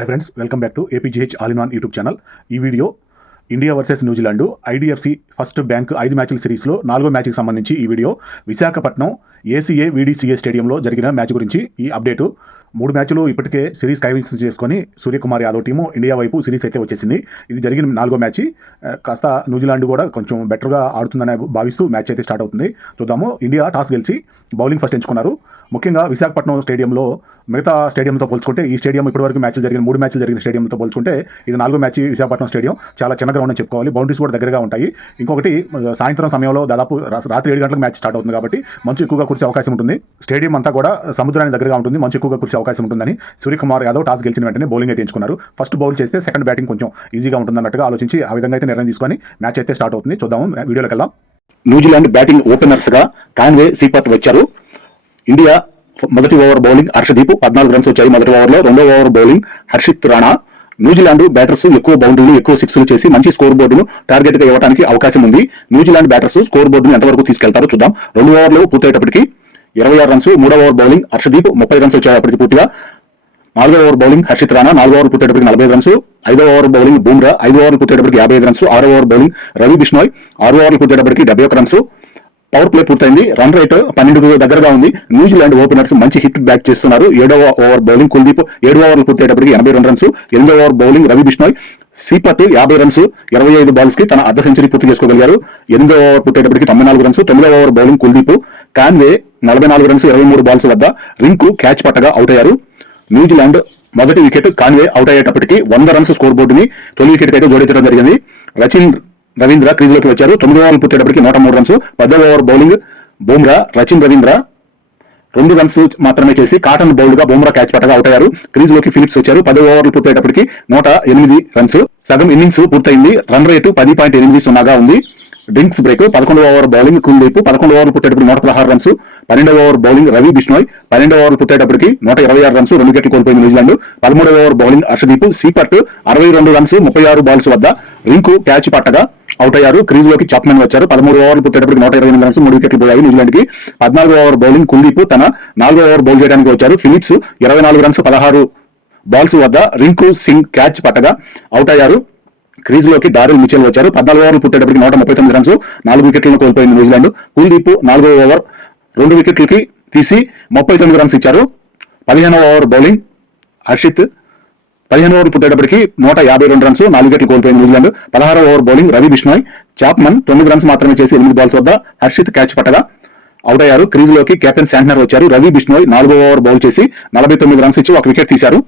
Hi friends welcome back to APGH all in on YouTube channel ఈ video India versus New Zealand IDFC first bank ఐదు మ్యాచ్ల సిరీస్లో నాలుగో మ్యాచ్కి సంబంధించి ఈ వీడియో విశాఖపట్నం ఏసీఏ వీడీసీఏ స్టేడియంలో జరిగిన మ్యాచ్ గురించి ఈ అప్డేటు మూడు మ్యాచ్లు ఇప్పటికే సిరీస్ కైవసం చేసుకొని సూర్యకుమార్ యాదవ్ టీము ఇండియా వైపు సిరీస్ అయితే వచ్చేసింది. ఇది జరిగిన నాలుగో మ్యాచ్. కాస్త న్యూజిలాండ్ కూడా కొంచెం బెటర్గా ఆడుతుందని భావిస్తూ మ్యాచ్ అయితే స్టార్ట్ అవుతుంది. చూద్దాము. ఇండియా టాస్ గెలిచి బౌలింగ్ ఫస్ట్ ఎంచుకున్నారు. ముఖ్యంగా విశాఖపట్నం స్టేడియంలో మిగతా స్టేడియంతో పోల్చుకుంటే ఈ స్టేడియం ఇప్పటివరకు మ్యాచ్లు జరిగిన మూడు మ్యాచ్లు జరిగిన స్టేడియంతో పోల్చుకుంటే ఇది నాలుగో మ్యాచ్ విశాఖపట్నం స్టేడియం. చాలా చిన్న గ్రౌండ్ అని చెప్పుకోవాలి. బౌండరీస్ కూడా దగ్గరగా ఉంటాయి. ఇంకొకటి సాయంత్రం సమయంలో దాదాపు రాత్రి ఏడు గంటలకు మ్యాచ్ స్టార్ట్ అవుతుంది కాబట్టి మంచు ఎక్కువగా కురిసే అవకాశం ఉంటుంది. స్టేడియం అంతా కూడా సముద్రానికి దగ్గరగా ఉంటుంది. మంచు ఎక్కువగా కురిసే అవకాశం ఉంటుందని సూర్యకుమార్ యాదవ్ టాస్ గెలిచిన వెంటనే బౌలింగ్ అయితే ఎంచుకున్నారు ఫస్ట్ బౌల్ చేస్తే సెకండ్ బ్యాటింగ్ కొంచెం ఈజీగా ఉంటుందన్నట్టుగా ఆలోచించి ఆ విధంగా అయితే నిర్ణయం తీసుకొని మ్యాచ్ అయితే స్టార్ట్ అవుతుంది. చూద్దాము వీడియోలోకి వెళ్దాం. న్యూజిలాండ్ బ్యాటింగ్ ఓపెనర్స్గా కాన్వే సీపర్ట్ వచ్చారు. ఇండియా మొదటి ఓవర్ బౌలింగ్ హర్షదీప్ పద్నాలుగు రన్స్ వచ్చాయి మొదటి ఓవర్లో. రెండో over bowling Harshit Rana. New Zealand batters ఎక్కువ బౌండరీలు ఎక్కువ సిక్స్లు చేసి మంచి స్కోర్ బోర్డును టార్గెట్గా ఇవ్వడానికి అవకాశం ఉంది. న్యూజిలాండ్ బ్యాటర్స్ స్కోర్ బోర్డును ఎంతవరకు తీసుకెళ్తారో చూద్దాం. రెండు ఓవర్లు పూర్తయ్యేటప్పటికి ఇరవై ఆరు రన్స్ మూడవ ఓవర్ బౌలింగ్ హర్షదీప్ ముప్పై రన్స్ వచ్చేటప్పటికి పూర్తిగా. నాలుగో ఓవర్ బౌలింగ్ హర్షిత్ రాణా నాలుగో ఓవర్ పుట్టేటప్పటికి నలభై ఐదు రన్స్ ఐదో ఓవర్ బౌలింగ్ బూమ్రా ఐదో ఓవర్ పుట్టేటప్పటికి యాభై ఐదు రన్స్ ఆరో ఓవర్ బౌలింగ్ రవి బిష్నోయ్ ఆరో ఓవర్ పుట్టేటప్పటికి డెబ్బై ఒక రన్స్ పవర్ ప్లే పూర్తయింది. రన్ రేట్ పన్నెండు దగ్గరగా ఉంది. న్యూజిలాండ్ ఓపెనర్స్ మంచి హిట్ బ్యాక్ చేస్తున్నారు. ఏడవ ఓవర్ బౌలింగ్ కుల్దీప్ ఏడు ఓవర్లు పూర్తయ్యేటప్పటికి ఎనభై రెండు రన్స్ ఎనిమిదో over bowling Ravi Bishnoi Seifert యాభై రన్స్ ఇరవై ఐదు బాల్స్కి తన అర్ధ సెంచరీ పూర్తి చేసుకోగలిగారు. ఎనిమిదో ఓవర్ పుట్టేటప్పటికి తొంభై నాలుగు రన్స్ తొమ్మిదో ఓవర్ బౌలింగ్ కుల్దీప్. కాన్వే నలభై నాలుగు రన్స్ ఇరవై మూడు బాల్స్ వద్ద రింకు క్యాచ్ పట్టగా అవుట్ అయ్యారు న్యూజిలాండ్ మొదటి వికెట్ కాన్వే అవుట్ అయ్యేటప్పటికి వంద రన్స్ స్కోర్ బోర్డుని తొలి వికెట్ అయితే జోడించడం జరిగింది. రచిన్ రవీంద్ర క్రీజ్లోకి వచ్చారు. తొమ్మిది ఓవర్లు పూర్తేటప్పటికి నూట మూడు రన్స్ పద్దెనిమిది ఓవర్ బౌలింగ్ బూమ్రా రచిన్ రవీంద్ర రెండు రన్స్ మాత్రమే చేసి కాటన్ బౌల్డ్గా బుమ్రా క్యాచ్ పట్టగా అవుట్ అయ్యారు క్రీజ్లోకి ఫిలిప్స్ వచ్చారు. పది ఓవర్లు పూర్తయ్యేటప్పటికి నూట ఎనిమిది రన్స్ సగం ఇన్నింగ్స్ పూర్తయింది. రన్ రేటు పది పాయింట్ ఎనిమిది సున్నాగా ఉంది. డ్రింక్స్ బ్రేక్ పదకొండు ఓవర్ బౌలింగ్ కుల్దీప్ పదకొండు ఓవర్లు పుట్టేటప్పుడు నూట పదహారు రన్స్ పన్నెండవ ఓవర్ బౌలింగ్ రవి బిష్ణోయ్ పన్నెండవ ఓవర్ పుట్టేటప్పటికి నూట ఇరవై ఆరు రన్స్ రెండు వికెట్లు కోల్పోయింది న్యూజిలాండ్ పదమూడవ ఓవర్ బౌలింగ్ అర్షదీప్ సీపట్ అరవై రెండు రన్స్ ముప్పై ఆరు బాల్స్ వద్ద రింకు క్యాచ్ పట్టగా అవుట్ అయ్యారు. క్రీజ్లోకి చాప్మెన్ వచ్చారు. పదమూడు ఓవర్లు పుట్టేటప్పటికి నూట ఇరవై ఎనిమిది రన్స్ మూడు వికెట్లు పోయాయి న్యూజిలాండ్కి పద్నాలుగు ఓవర్ బౌలింగ్ కుల్దీప్ తన నాలుగో ఓవర్ బౌల్ చేయడానికి వచ్చారు. ఫిలిప్స్ ఇరవై నాలుగు రన్స్ పదహారు బాల్స్ వద్ద రింకు సింగ్ క్యాచ్ పట్టగా అవుట్ అయ్యారు. క్రీజ్లోకి దారుల్ మిచెల్ వచ్చారు. పద్నాలుగు ఓవర్లు పుట్టేటప్పటికి నూట ముప్పై తొమ్మిది రన్స్ నాలుగు వికెట్లను కోల్పోయింది న్యూజిలాండ్. కుల్దీప్ నాలుగో ఓవర్ రెండు వికెట్లకి తీసి ముప్పై తొమ్మిది రన్స్ ఇచ్చారు. పదిహేనవ ఓవర్ బౌలింగ్ హర్షిత్. పదిహేను ఓవర్లు పుట్టేటప్పటికి నూట యాభై రెండు రన్స్ నాలుగు వికెట్లు కోల్పోయింది న్యూజిలాండ్. పదహారవ over bowling Ravi Bishnoi. Chapman తొమ్మిది రన్స్ మాత్రమే చేసి ఎనిమిది బాల్స్ వద్ద హర్షిత్ క్యాచ్ పట్టగా అవుట్ అయ్యారు. క్రీజ్లోకి కెప్టెన్ శాంట్నర్ వచ్చారు. రవి బిష్ణోయ్ నాలుగో ఓవర్ బౌల్ చేసి నలభై తొమ్మిది రన్స్ ఇచ్చి ఒక వికెట్ తీశారు.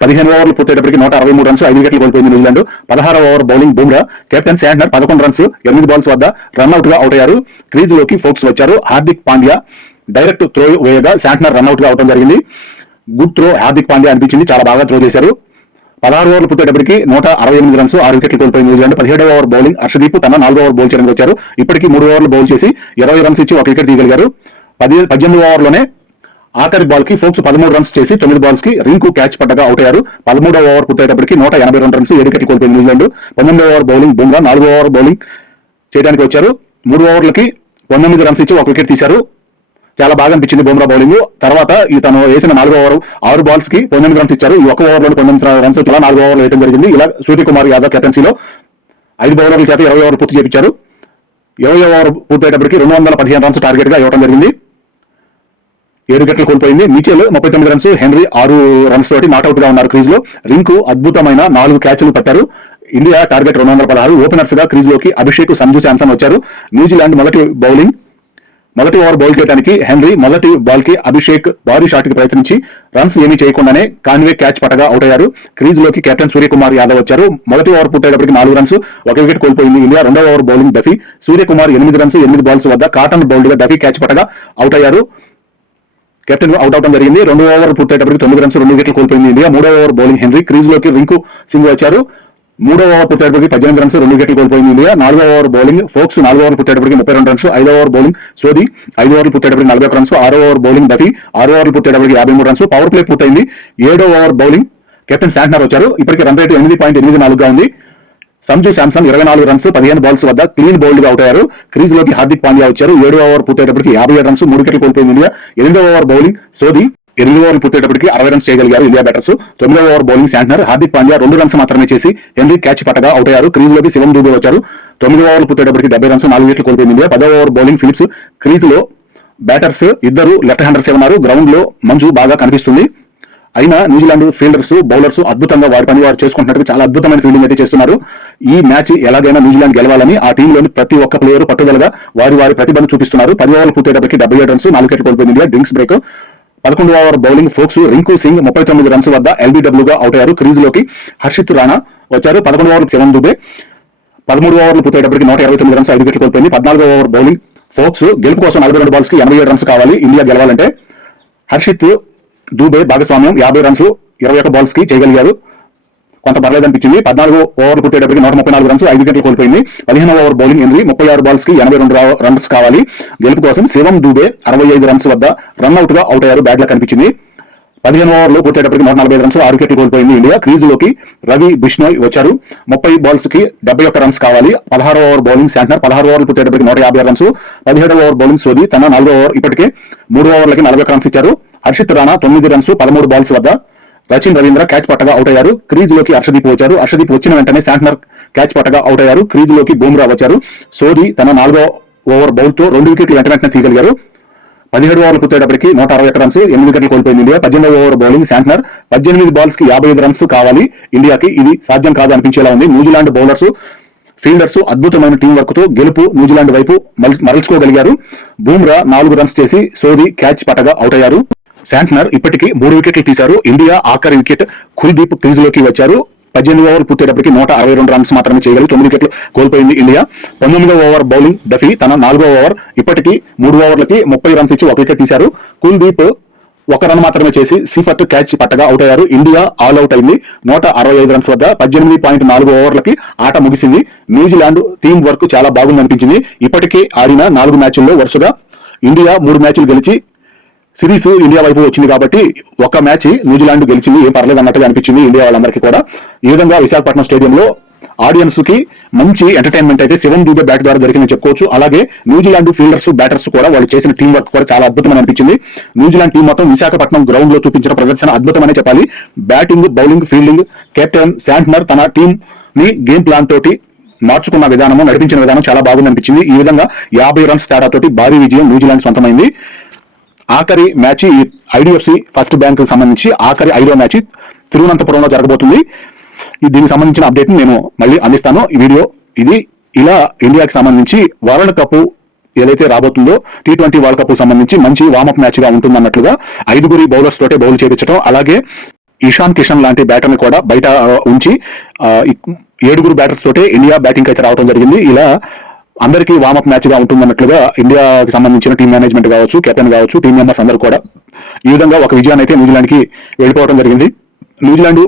పదిహేను ఓవర్లు పూర్తయ్యేటప్పటికి నూట అరవై మూడు రన్స్ ఐదు వికెట్లు కోల్పోయింది న్యూజిలాండ్. పదహారు over bowling Bumrah captain Santner పదకొండు రన్స్ ఎనిమిది బాల్స్ వద్ద రన్అట్గా అవుట్ అయ్యారు. క్రీజ్లోకి ఫోక్స్ వచ్చారు. హార్దిక్ పాండ్యా డైరెక్ట్ త్రో వేయగా శాంట్నర్ రన్అట్గా అవడం జరిగింది. గుడ్ త్రో హార్దిక్ పాండ్యా అనిపించింది. చాలా బాగా త్రో చేశారు. పదహారు ఓవర్లు పుట్టేటప్పటికి నూట అరవై ఎనిమిది రన్స్ ఆరు వికెట్లు కోల్పోయింది న్యూజిలాండ్. పదిహేడు ఓవర్ బౌలింగ్ హర్షదీప్ తన నాలుగో ఓవర్ బౌల్ చేయడానికి వచ్చారు. ఇప్పటికీ మూడు ఓవర్లు బౌల్ చేసి ఇరవై రన్స్ ఇచ్చి ఒక వికెట్ తీయగలిగారు. పది పద్దెనిమిది ఓవర్లోనే ఆఖరి బాల్కి ఫోక్స్ పదమూడు రన్స్ చేసి తొమ్మిది బాల్స్కి రింకు క్యాచ్ పట్టగా అవుట్ అయ్యారు. పదమూడో ఓవర్ పుట్టేటప్పటికి నూట ఎనభై రెండు రన్స్ ఏడు కట్టి కోల్పోయింది న్యూజిలాండ్ పంతొమ్మిదవ ఓవర్ బౌలింగ్ బుమ్రా నాలుగో ఓవర్ బౌలింగ్ చేయడానికి వచ్చారు. మూడు ఓవర్లకి పంతొమ్మిది రన్స్ ఇచ్చి ఒక వికెట్ తీశారు. చాలా బాగా అనిపించింది బుమ్రా బౌలింగ్ తర్వాత ఈ తను వేసిన నాలుగో ఓవర్ ఆరు బాల్స్కి పంతొమ్మిది రన్స్ ఇచ్చారు. ఈ ఒక ఓవర్లో పంతొమ్మిది రన్స్ ఇలా నాలుగో ఓవర్లు వేయడం జరిగింది. ఇలా సూర్యకుమార్ యాదవ్ కెప్టెన్సీలో ఐదు బౌలర్ల చేత ఇరవై ఓవర్ పూర్తి చేపించారు. ఇరవై ఓవర్ పూర్తయ్యేటప్పటికి రెండు వందల పదిహేను రన్స్ టార్గెట్గా ఇవ్వడం జరిగింది. ఏడు గట్లు కోల్పోయింది. మిచెల్ ముప్పై తొమ్మిది రన్స్ హెన్రీ ఆరు రన్స్ తోటి నాట్అవుట్గా ఉన్నారు క్రీజ్లో రింకు అద్భుతమైన నాలుగు క్యాచ్లు పట్టారు. ఇండియా టార్గెట్ రెండు వందల పదహారు ఓపెనర్స్గా క్రీజ్లోకి అభిషేక్ సంజు శాంసన్ వచ్చారు. న్యూజిలాండ్ మొదటి బౌలింగ్ మొదటి ఓవర్ బౌల్ చేయడానికి హెన్రీ మొదటి బాల్కి అభిషేక్ భారీ షాట్కి ప్రయత్నించి రన్స్ ఏమీ చేయకుండానే కాన్వే క్యాచ్ పట్టగా అవుట్ అయ్యారు క్రీజ్లోకి కెప్టెన్ సూర్యకుమార్ యాదవ్ వచ్చారు. మొదటి ఓవర్ పూర్తయ్యేటప్పటికి నాలుగు రన్స్ ఒక వికెట్ కోల్పోయింది ఇండియా. రెండో ఓవర్ బౌలింగ్ డఫీ. సూర్యకుమార్ ఎనిమిది రన్స్ ఎనిమిది బాల్స్ వద్ద కాటన్ బౌల్డ్గా డఫీ క్యాచ్ పట్టగా అవుట్ అయ్యారు కెప్టెన్ అవుట్ అవడం జరిగింది. రెండు ఓవర్ పూర్తయ్యేటప్పటికి తొమ్మిది రన్స్ రెండు వికెట్లు కోల్పోయింది ఇండియా. మూడో ఓవర్ బౌలింగ్ హెన్రీ. క్రీజ్లోకి రింకు సింగ్ వచ్చారు. మూడో ఓవర్ పూర్తయ్యేటప్పటికి పద్దెనిమిది రన్స్ రెండు వికెట్లు కోల్పోయింది ఇండియా. నాలుగో ఓవర్ బౌలింగ్ ఫోక్స్ నాలుగో ఓవర్ పూర్తయ్యేటప్పటికి ముప్పై రెండు రన్స్ ఐదో ఓవర్ బౌలింగ్ సోది. ఐదు ఓవర్లు పూర్తయ్యేటప్పటికి నలభై ఒక రన్స్ ఆరో ఓవర్ బౌలింగ్ డఫీ ఆరో ఓవర్లు పూర్తయ్యేటప్పటికి యాభై మూడు రన్స్. పవర్ ప్లే పూర్తయింది. ఏడో ఓవర్ బౌలింగ్ కెప్టెన్ శాంట్నర్ వచ్చారు. ఇప్పటికి రన్ రేట్ ఎనిమిది పాయింట్ ఎనిమిది నాలుగుగా ఉంది. సంజు శాంసన్ ఇరవై నాలుగు రన్స్ పదిహేను బాల్స్ వద్ద క్లీన్ బౌల్డ్గా అవుట్ అయ్యారు. క్రీజ్లోకి హార్దిక్ పాండ్యా వచ్చారు. ఏడు ఓవర్ పూర్తయ్యేటప్పటికి యాభై ఏడు రన్స్ మూడు వికెట్లు కోల్పోయింది ఇండియా. ఎనిమిదో ఓవర్ బౌలింగ్ సోది ఎనిమిది ఓవర్లు పూర్తయ్యేటప్పటికి అరవై రన్స్ చేయగలిగారు ఇండియా బ్యాటర్స్ తొమ్మిదో over bowling Santner Hardik Pandya రెండు రన్స్ మాత్రమే చేసి హెన్రీ క్యాచ్ పట్టగా అవుట్ అయ్యారు. క్రీజ్లోకి శివం దూబే వచ్చారు. తొమ్మిది ఓవర్లు పూర్తయ్యేటప్పటికి డెబ్బై రన్స్ నాలుగు వికెట్లు కోల్పోయింది ఇండియా. పదో ఓవర్ బౌలింగ్ ఫిలిప్స్ క్రీజ్లో బ్యాటర్స్ ఇద్దరు లెఫ్ట్ హ్యాండర్స్ ఉన్నారు గ్రౌండ్లో మంజు బాగా కనిపిస్తుంది. అయినా న్యూజిలాండ్ ఫీల్డర్స్ బౌలర్స్ అద్భుతంగా వారి పని వారు చేసుకుంటున్నట్టు చాలా అద్భుతమైన ఫీల్డింగ్ అయితే చేస్తున్నారు. ఈ మ్యాచ్ ఎలాగైనా న్యూజిలాండ్ గెలవాలని ఆ టీంలోని ప్రతి ఒక్క ప్లేయర్ పట్టుదలగా వారి వారి ప్రతిభను చూపిస్తున్నారు. పది ఓవర్లు పూర్తయ్యేటప్పటికి డెబ్బై ఏడు రన్స్ నాలుగు వికెట్లు కోల్పోయింది ఇండియా డ్రింక్స్ బ్రేక్ పదకొండు over bowling Foulkes Rinku Singh ముప్పై తొమ్మిది రన్స్ వద్ద ఎల్బీడబ్ల్యూగా అవుట్ అయ్యారు. క్రీజ్లోకి హర్షిత్ రాణా వచ్చారు. పదకొండు ఓవర్లు శివన్ దుబే పదమూడు ఓవర్లు పూర్తయ్యేటప్పటికి నూట ఇరవై తొమ్మిది రన్స్ ఐదు వికెట్లు కోల్పోయింది. పద్నాలుగో ఓవర్ బౌలింగ్ ఫోక్స్ గెలుపు కోసం నలభై రెండు బాల్స్కి ఎనభై ఏడు రన్స్ కావాలి. ఇండియా గెలవాలంటే హర్షిత్ దూబే భాగస్వామ్యం యాభై రన్స్ ఇరవై ఒక్క బాల్స్కి చేయగలిగారు. కొంత పర్లేదు అనిపించింది పద్నాలుగు ఓవర్ పుట్టేటప్పటికి నూట ముప్పై నాలుగు రన్స్ ఐదు వికెట్లు కోల్పోయింది. పదిహేను ఓవర్ బౌలింగ్ ఎనిమిది ముప్పై ఆరు బాల్స్కి ఎనభై రెండు రన్స్ కావాలి. గెలుపు కోసం శివం దూబే అరవై ఐదు రన్స్ వద్ద రన్అట్గా అవుట్ అయ్యారు. బ్యాట్ లా కనిపించింది. పదిహేను ఓవర్లు కొట్టేటప్పటికి నూట నలభై ఐదు రన్స్ ఆరు వికెట్లు కోల్పోయింది ఇండియా. క్రీజులోకి రవి బిష్ణోయ్ వచ్చారు. ముప్పై బాల్స్కి డెబ్బై ఒక్క రన్స్ కావాలి. పదహారు ఓవర్ బౌలింగ్ శాంట్నర్ పదహారు ఓవర్లు కొట్టేటప్పటికి నూట యాభై రన్స్. పదిహేడు ఓవర్ బౌలింగ్ సోది. తన నాలుగో ఓవర్ ఇప్పటికే మూడు ఓవర్లకి నలభై రన్స్ ఇచ్చారు. హర్షిత్ రాణా తొమ్మిది రన్స్ పదమూడు బాల్స్ వద్ద. రచిన్ రవీంద్ర క్యాచ్ పట్టగా అవుట్ అయ్యారు. క్రీజ్లోకి హర్షదీప్ వచ్చారు. హర్షదీప్ వచ్చిన వెంటనే శాంట్నర్ క్యాచ్ పట్టగా అవుట్ అయ్యారు. క్రీజ్లోకి బూమ్రా వచ్చారు. సోది తన నాలుగో ఓవర్ బౌల్తో రెండు వికెట్లు వెంట వెంటనే తీయగలిగారు. పదిహేడు ఓవర్లు పూర్తయ్యేటప్పటికి నూట అరవై ఒక్క రన్స్ ఎనిమిది వికెట్లు కోల్పోయింది ఇండియా. పద్దెనిమిది ఓవర్ బౌలింగ్ శాంట్నర్. పద్దెనిమిది బాల్స్కి యాభై ఐదు రన్స్ కావాలి ఇండియాకి. ఇది సాధ్యం కాదు అనిపించేలా ఉంది. న్యూజిలాండ్ బౌలర్స్ ఫీల్డర్స్ అద్భుతమైన టీం వర్క్తో గెలుపు న్యూజిలాండ్ వైపు మరల్చుకోగలిగారు. బూమ్రా నాలుగు రన్స్ చేసి సోది క్యాచ్ పట్టగా అవుట్ అయ్యారు శాంట్నర్ ఇప్పటికీ మూడు వికెట్లు తీశారు. ఇండియా ఆఖరి వికెట్ కుల్దీప్ క్రీజ్లోకి వచ్చారు. పద్దెనిమిది ఓవర్ పూర్తయ్యేటప్పటికి నూట అరవై రెండు రన్స్ మాత్రమే చేయగలిగి తొమ్మిది వికెట్లు కోల్పోయింది ఇండియా. పంతొమ్మిదవ ఓవర్ బౌలింగ్ డఫీ తన నాలుగో ఓవర్. ఇప్పటికీ మూడు ఓవర్లకి ముప్పై రన్స్ ఇచ్చి ఒక వికెట్ తీశారు. కుల్దీప్ ఒక రన్ మాత్రమే చేసి సిఫర్ట్ క్యాచ్ పట్టగా అవుట్ అయ్యారు. ఇండియా ఆల్ అవుట్ అయింది. నూట అరవై ఐదు రన్స్ వద్ద పద్దెనిమిది పాయింట్ నాలుగు ఓవర్లకి ఆట ముగిసింది. న్యూజిలాండ్ టీం వర్క్ చాలా బాగుంది అనిపించింది ఇప్పటికే ఆడిన నాలుగు మ్యాచ్ల్లో వరుసగా ఇండియా మూడు మ్యాచ్లు గెలిచి సిరీస్ ఇండియా వైపు వచ్చింది కాబట్టి ఒక మ్యాచ్ న్యూజిలాండ్ గెలిచింది ఏం పర్లేదు అన్నట్టుగా అనిపించింది ఇండియా వాళ్ళందరికీ కూడా. ఈ విధంగా విశాఖపట్నం స్టేడియంలో ఆడియన్స్కి మంచి ఎంటర్టైన్మెంట్ అయితే శివన్ దూబే బ్యాట్ ద్వారా జరిగిందని చెప్పుకోవచ్చు. అలాగే న్యూజిలాండ్ ఫీల్డర్స్ బ్యాటర్స్ కూడా వాళ్ళు చేసిన టీం వర్క్ కూడా చాలా అద్భుతమని అనిపించింది. న్యూజిలాండ్ టీం మొత్తం విశాఖపట్నం గ్రౌండ్లో చూపించిన ప్రదర్శన అద్భుతమనే చెప్పాలి. Batting bowling fielding captain Santner తన టీం ని గేమ్ ప్లాన్ తోటి మార్చుకున్న విధానము నడిపించిన విధానం చాలా బాగుంది అనిపించింది. ఈ విధంగా యాభై రన్స్ తేడాతోటి భారీ విజయం న్యూజిలాండ్ సొంతమైంది. ఆఖరి మ్యాచ్ ఈ ఐడిఎఫ్సి ఫస్ట్ బ్యాంక్ సంబంధించి ఆఖరి ఐదో మ్యాచ్ తిరువనంతపురంలో జరగబోతుంది. దీనికి సంబంధించిన అప్డేట్ నేను మళ్ళీ అందిస్తాను. ఈ వీడియో ఇది ఇలా ఇండియాకి సంబంధించి వరల్డ్ కప్ ఏదైతే రాబోతుందో టీ ట్వంటీ వరల్డ్ కప్ సంబంధించి మంచి వామప్ మ్యాచ్గా ఉంటుందన్నట్లుగా ఐదుగురి బౌలర్స్ తోటే బౌల్ చేయించడం అలాగే ఇషాన్ కిషన్ లాంటి బ్యాటర్ని కూడా బయట ఉంచి ఏడుగురు బ్యాటర్స్ తోటే ఇండియా బ్యాటింగ్ అయితే రావడం జరిగింది. ఇలా అందరికీ వామప్ మ్యాచ్గా ఉంటుందన్నట్లుగా ఇండియాకి సంబంధించిన టీం మేనేజ్మెంట్ కావచ్చు కెప్టెన్ కావచ్చు టీం మెంబర్స్ అందరూ కూడా ఈ విధంగా ఒక విజయాన్ని అయితే న్యూజిలాండ్కి వెళ్ళిపోవడం జరిగింది. న్యూజిలాండ్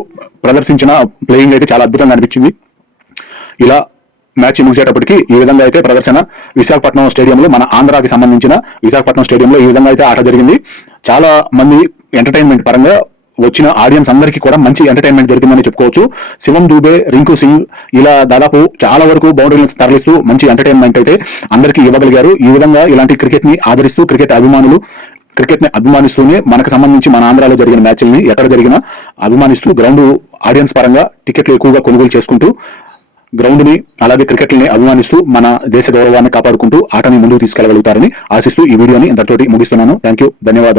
ప్రదర్శించిన ప్లేయింగ్ అయితే చాలా అద్భుతంగా అనిపించింది. ఇలా మ్యాచ్ ముగిసేటప్పటికి ఈ విధంగా అయితే ప్రదర్శన విశాఖపట్నం స్టేడియంలో మన ఆంధ్రాకి సంబంధించిన విశాఖపట్నం స్టేడియంలో ఈ విధంగా అయితే ఆట జరిగింది. చాలా మంది ఎంటర్టైన్మెంట్ పరంగా వచ్చిన ఆడియన్స్ అందరికీ కూడా మంచి ఎంటర్టైన్మెంట్ జరిగిందని చెప్పుకోవచ్చు. శివం దూబే రింకు సింగ్ ఇలా దాదాపు చాలా వరకు బౌండరీలను తరలిస్తూ మంచి ఎంటర్టైన్మెంట్ అయితే అందరికీ ఇవ్వగలిగారు. ఈ విధంగా ఇలాంటి క్రికెట్ని ఆదరిస్తూ క్రికెట్ అభిమానులు క్రికెట్ని అభిమానిస్తూనే మనకు సంబంధించి మన ఆంధ్రాలో జరిగిన మ్యాచ్ల్ని ఎక్కడ జరిగినా అభిమానిస్తూ గ్రౌండ్ ఆడియన్స్ పరంగా టికెట్లు ఎక్కువగా కొనుగోలు చేసుకుంటూ గ్రౌండ్ని అలాగే క్రికెట్ని అభిమానిస్తూ మన దేశ గౌరవాన్ని కాపాడుకుంటూ ఆటని ముందుకు తీసుకెళ్ళగలుగుతారని ఆశిస్తూ ఈ వీడియోని ఇంతటితోటి ముగిస్తున్నాను. థ్యాంక్ యూ ధన్యవాదాలు.